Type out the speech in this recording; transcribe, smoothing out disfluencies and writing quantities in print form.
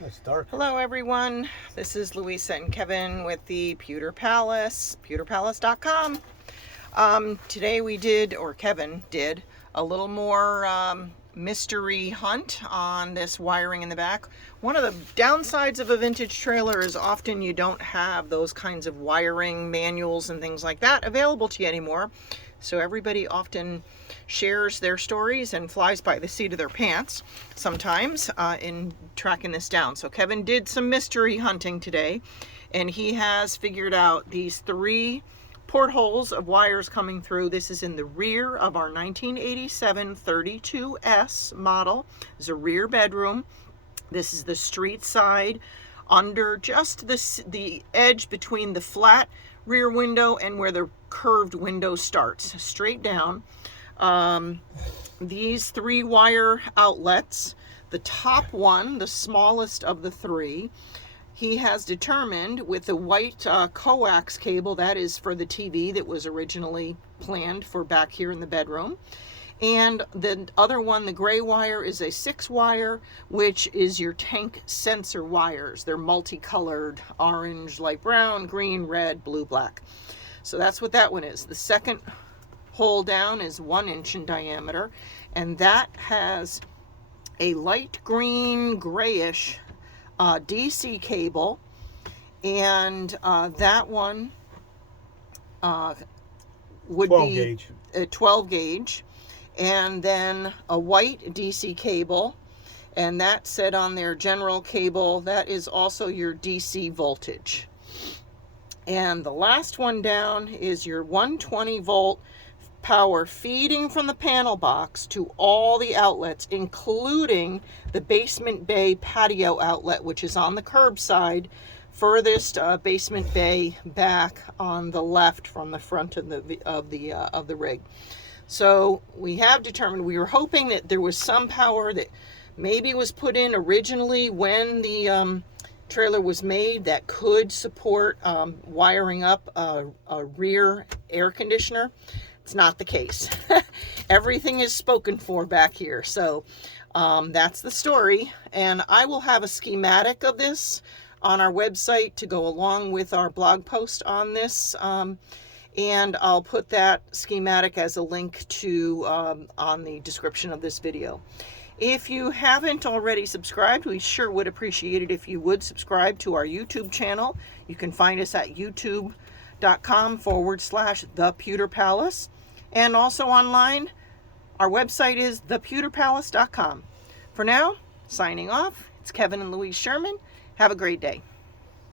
That's dark. Hello everyone, this is Louisa and Kevin with the Pewter Palace, pewterpalace.com. Today we did, or Kevin did, a little more mystery hunt on this wiring in the back. One of the downsides of a vintage trailer is often you don't have those kinds of wiring manuals and things like that available to you anymore. So everybody often shares their stories and flies by the seat of their pants sometimes in tracking this down. So Kevin did some mystery hunting today, and he has figured out these 3 portholes of wires coming through. This is in the rear of our 1987 32S model. It's a rear bedroom. This is the street side under just the edge between the flat rear window and where the curved window starts, straight down. These 3 wire outlets, the top one, the smallest of the 3, he has determined with the white coax cable, that is for the TV that was originally planned for back here in the bedroom. And the other one, the gray wire, is a 6 wire, which is your tank sensor wires. They're multicolored, orange, light brown, green, red, blue, black. So that's what that one is. The second hole down is 1 inch in diameter, and that has a light green, grayish DC cable, and that one would 12 be gauge. A 12 gauge. And then a white DC cable, and that said on their general cable, that is also your DC voltage. And the last one down is your 120 volt power feeding from the panel box to all the outlets, including the basement bay patio outlet, which is on the curbside, furthest basement bay back on the left from the front of the rig. So we have determined, we were hoping that there was some power that maybe was put in originally when the trailer was made that could support wiring up a rear air conditioner. It's not the case. Everything is spoken for back here. So that's the story. And I will have a schematic of this on our website to go along with our blog post on this. And I'll put that schematic as a link to on the description of this video. If you haven't already subscribed, we sure would appreciate it if you would subscribe to our YouTube channel. You can find us at youtube.com/thepewterpalace. And also online, our website is thepewterpalace.com. For now, signing off, it's Kevin and Louise Sherman. Have a great day.